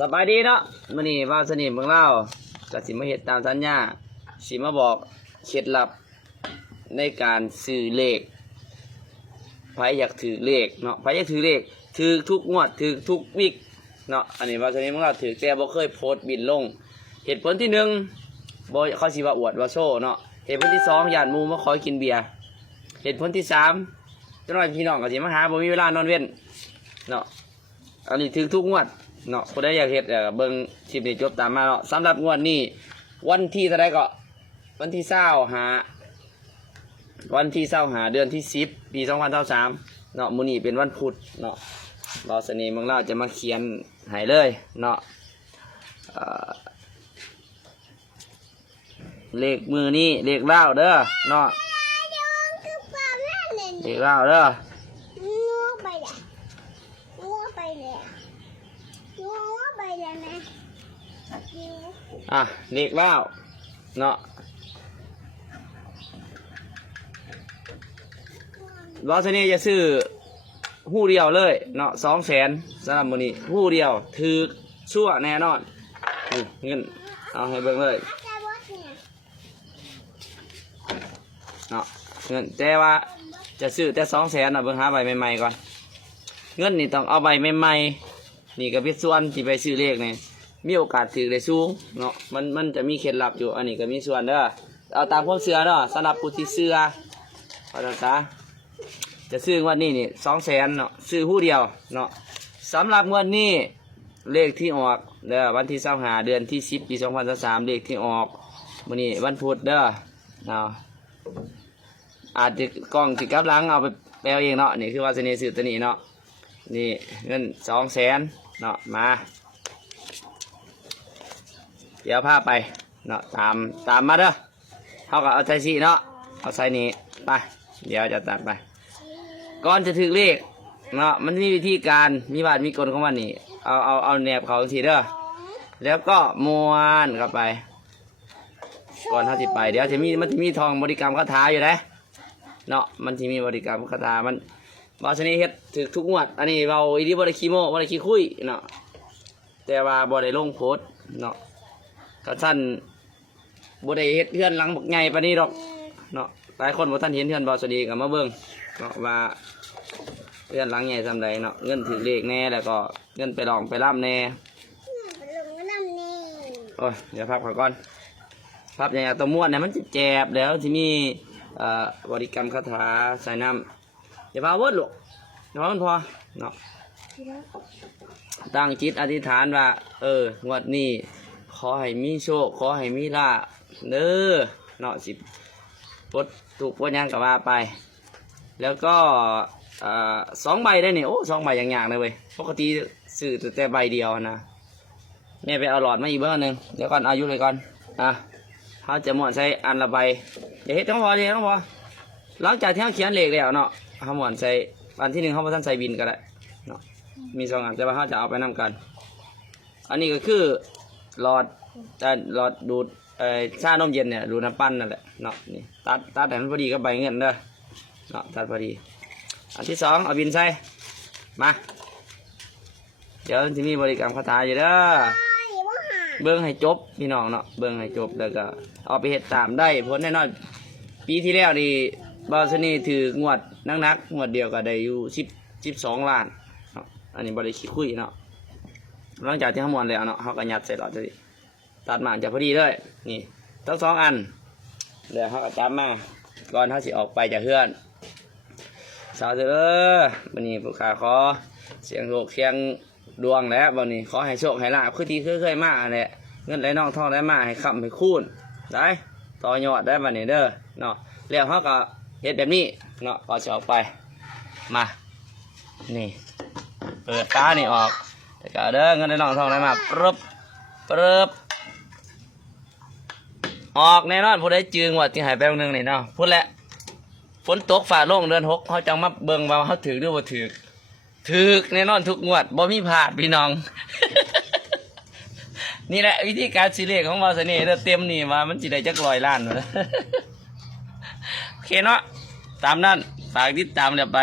สบายดีเนาะมื้อนี้ว่าสนิทเมืองเล่าก็สิมาเฮ็ดตามสัญญาสิมาบอกเคล็ดลับในการซื้อเลขไผอยากถือเลขเนาะไผอยากถือเลขถือทุกงวดถือทุกวิกเนาะอันนี้ว่าสนิทเมืองเล่าถือแต่บ่เคยโพสต์บินลงเหตุผลที่1บ่เขาสิว่าอวดว่าโชว์เนาะเหตุผลที่2ญาติหมู่มาขอกินเบียร์เหตุผลที่3จังหน่อยพี่น้องก็สิมาหาบ่มีเวลานอนเว้นเนาะอันนี้ถือทุกงวดเนาะผู้ใดอยากเฮ็ดเบิ่งคลิปนี้จบตามมาเนาะสำหรับงวดนี้วันที่เท่าใดก็วันที่25เดือนที่10ปี2023เนาะมื้อนี้เป็นวันพุธเนาะบ่าวเสน่ห์เมืองลาวจะมาเขียนให้เลยเนาะเลขมือนี้เลขลาวเด้อเนาะเลขลาวเด้อเลขแล้วเนาะบอสนี่จะซื้อหู้เดียวเลยเนาะ200,000สำหรับมื้อนี้หู้เดียวถือชั่วแน่นอนเงินเอาให้เบิ่งเลยเนาะเงินแต่ว่าจะซื้อแต่200,000เนาะเบิ่งหาใบใหม่ๆก่อนเงินนี่ต้องเอาใบใหม่ๆนี่ก็เป็นส่วนที่ไปซื้อเลขนี่มีโอกาสถือได้สูงเนาะมันจะมีเคล็ดลับอยู่อันนี้ก็มีส่วนเด้อเอาตามความเชื่อเนาะสำหรับผู้ที่เชื่อเอาซะจะซื้องวดนี้นี่200,000เนาะซื้อผู้เดียวเนาะสำหรับงวดนี้เลขที่ออกเด้อวันที่25เดือนที่10ปี2023เลขที่ออกมื้อนี้วันพุธเด้อเนาะอาจจะกล้องสิกลับหลังเอาไปแปลเองเนาะนี่คือว่าเสน่ห์ซื้อตัวนี้เนาะนี่เงิน200,000เนาะมาเดี๋ยวพาไปเนาะตามมาเด้อเขาก็เอาใส่สีเนาะเอาใส่นี้ไปเดี๋ยวจะตัดไปก่อนจะถือเลขเนาะมันมีวิธีการมีบาทมีกลของมันนี่เอาแนบเขาทีเด้อแล้วก็ม้วนเข้าไปก่อนเขาจะไปเดี๋ยวมันจะมีทองบริกรรมคาถาอยู่นะเนาะมันจะมีบริกรรมคาถามันบาชนีเฮ็ดถือทุกงวดอันนี้เราอีดีบริคีโมบริคีคุยเนาะแต่ว่าบริลงโพสเนาะกระสั้นบ่ได้เฮ็ดเฮือนหลังบักใหญ่ปานนี้ดอกเนาะหลายคนบ่ทันเห็นเฮือนบ่สวัสดีก็มาเบิ่งเนาะว่าเฮือนหลังใหญ่ซำใดเนาะเงินถือเลขแน่แล้วก็เงินไปร้องไปร่ำแน่โอ้ยเดี๋ยวพับก่อนพับอย่างตัวม้วนเนี่ยมันจะแจบแล้วสิมีบริกรรมคาถาใส่น้ำอย่าพาเวิร์ดลูกอย่าพามันพอเนาะตั้งจิตอธิษฐานว่างวดนี้ขอให้มีโชคขอให้มีลาภเด้อเนาะสิปลดถูกปลดยังกับว่าไปแล้วก็2 ใบได้เนี่ยโอ้2 ใบอย่างๆเลยเว้ยปกติซื้อแต่ใบเดียวนะแม่ไปเอาหลอดมาอีกเบอร์นึงเดี๋ยวก่อนอายุเลยก่อนเขาจะหมวนใช้อันละใบเดี๋ยวเฮ็ดต้องพอหลังจากที่เขาเขียนเลขแล้วเนาะเขาหมวนใช้อันที่1เขาบ่ทันใส่บินก็ได้เนาะมี2 อันแต่ว่าเขาจะเอาไปนำกันอันนี้ก็คือหลอดดูดชานมเย็นเนี่ยดูดน้ำปั้นนั่นแหละเนาะนี่ตัดแต่มันพอดีกับใบเงินเด้อเนาะตัดพอดีอันที่2เอาบินใส่มาเดี๋ยวจะมีบริกรรมคาถาอยู่เด้อเบิ่งให้จบพี่น้องเนาะเบิ่งให้จบแล้วก็เอาไปเฮ็ดตามได้ผลแน่นอนปีที่แล้วนี่บาวสนีถืองวดนักงวดเดียวก็ได้อยู่12 ล้านเนาะอันนี้บ่ได้ขี้คุยเนาะหลังจากที่เขาม้วนแล้วเนาะเขาก็ยัดใส่หลอดจะตัดมาจะพอดีเลยนี่ทั้ง2 อันเดี๋ยวเขาก็จับมาก่อนเขาสิออกไปจากเฮือนสาวเด้อวันนี้ผู้ขาขอเสียงโชคเสียงดวงแล้ววันนี้ขอให้โชคให้ลาภคือที่เคยมาแหละเงินไหลน้องทองไหลมาให้ค้ำให้คูณได้ต่อยอดได้วันนี้เด้อเนาะแล้วเขาก็เฮ็ดแบบนี้เนาะพอจะออกไปมานี่เปิดฟ้านี่ออกแต่ก็เด้อเงินไหลน้องทองไหลมาปึ๊บออกแน่นอนผู้ใดจืงว่าที่หายไปวันนึงนี่เนาะพูดแหละฝนตกฝ่าโล่งเดือน6เขาจังมาเบิ่งว่าเขาถือหรือบ่ถือแน่นอนทุกงวดบ่มีพลาดพี่น้อง นี่แหละวิธีการซื้อเลขของเราเสน่ห์เต็มนี่ว่ามันสิได้จัก100 ล้านเลย โอเคเนาะตามนั้นฝากติดตามเดี๋ยวไป